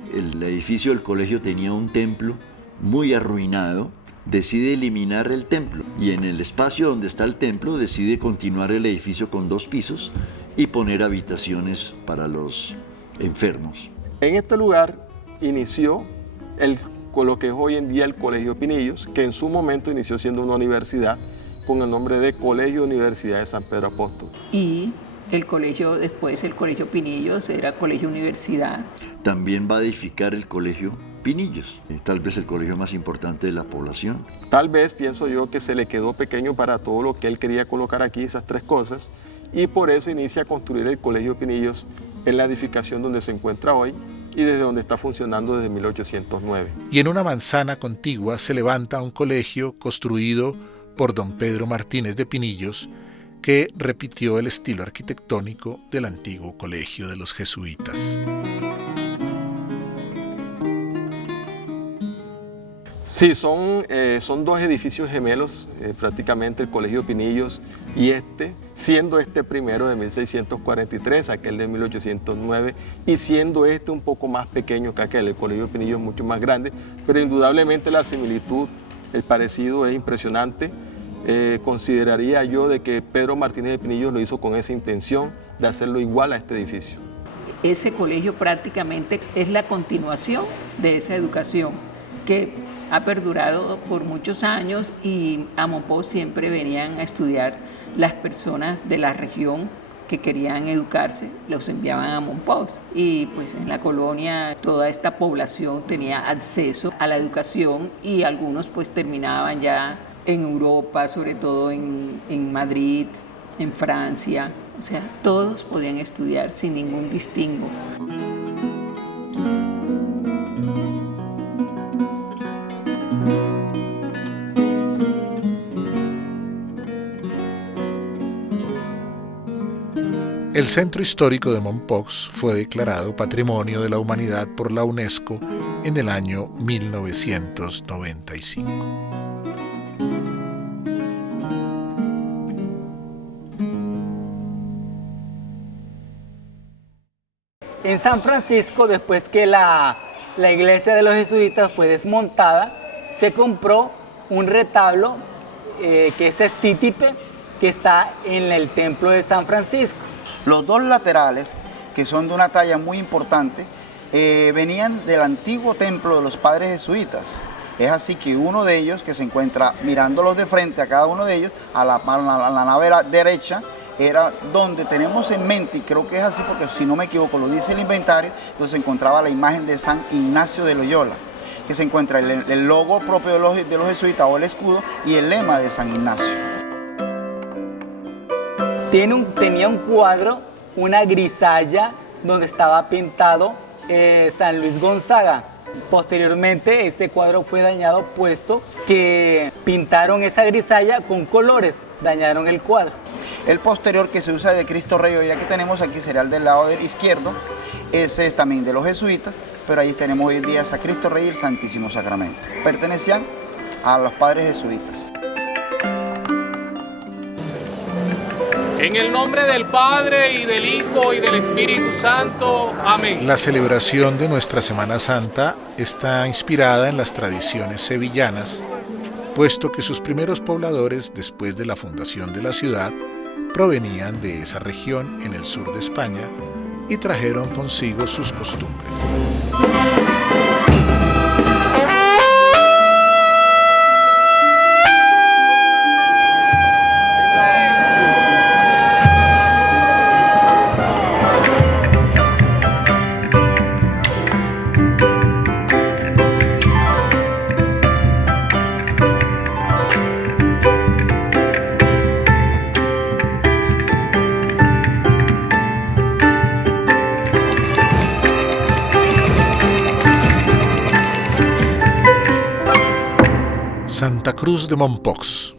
edificio del colegio tenía un templo muy arruinado, decide eliminar el templo y en el espacio donde está el templo decide continuar el edificio con 2 pisos y poner habitaciones para los enfermos. En este lugar inició lo que es hoy en día el Colegio Pinillos, que en su momento inició siendo una universidad con el nombre de Colegio Universidad de San Pedro Apóstol. Y el colegio, después el Colegio Pinillos era Colegio Universidad. También va a edificar el Colegio Pinillos, tal vez el colegio más importante de la población. Tal vez, pienso yo, que se le quedó pequeño para todo lo que él quería colocar aquí, esas 3 cosas, y por eso inicia a construir el Colegio Pinillos en la edificación donde se encuentra hoy y desde donde está funcionando desde 1809. Y en una manzana contigua se levanta un colegio construido por don Pedro Martínez de Pinillos, que repitió el estilo arquitectónico del antiguo colegio de los jesuitas. Sí, son 2 edificios gemelos, prácticamente el Colegio Pinillos y siendo este primero de 1643, aquel de 1809, y siendo este un poco más pequeño que aquel. El Colegio Pinillos es mucho más grande, pero indudablemente la similitud, el parecido es impresionante. Consideraría yo de que Pedro Martínez de Pinillos lo hizo con esa intención de hacerlo igual a este edificio. Ese colegio prácticamente es la continuación de esa educación que ha perdurado por muchos años y a Mompox siempre venían a estudiar las personas de la región que querían educarse, los enviaban a Mompox. Y pues en la colonia toda esta población tenía acceso a la educación y algunos pues terminaban ya en Europa, sobre todo en Madrid, en Francia. O sea, todos podían estudiar sin ningún distingo. El centro histórico de Mompox fue declarado Patrimonio de la Humanidad por la UNESCO en el año 1995. En San Francisco, después que la iglesia de los jesuitas fue desmontada, se compró un retablo que es estítipe, que está en el templo de San Francisco. Los dos laterales, que son de una talla muy importante, venían del antiguo templo de los padres jesuitas. Es así que uno de ellos, que se encuentra mirándolos de frente a cada uno de ellos, a la nave derecha, era donde tenemos en mente, y creo que es así porque si no me equivoco lo dice el inventario, donde se encontraba la imagen de San Ignacio de Loyola, que se encuentra el logo propio de los jesuitas o el escudo y el lema de San Ignacio. Tenía un cuadro, una grisalla, donde estaba pintado San Luis Gonzaga. Posteriormente, este cuadro fue dañado, puesto que pintaron esa grisalla con colores, dañaron el cuadro. El posterior que se usa de Cristo Rey, hoy ya que tenemos aquí, sería el del lado izquierdo. Ese es también de los jesuitas, pero ahí tenemos hoy en día a Cristo Rey y el Santísimo Sacramento. Pertenecían a los padres jesuitas. En el nombre del Padre, y del Hijo, y del Espíritu Santo. Amén. La celebración de nuestra Semana Santa está inspirada en las tradiciones sevillanas, puesto que sus primeros pobladores, después de la fundación de la ciudad, provenían de esa región en el sur de España y trajeron consigo sus costumbres. Santa Cruz de Mompox.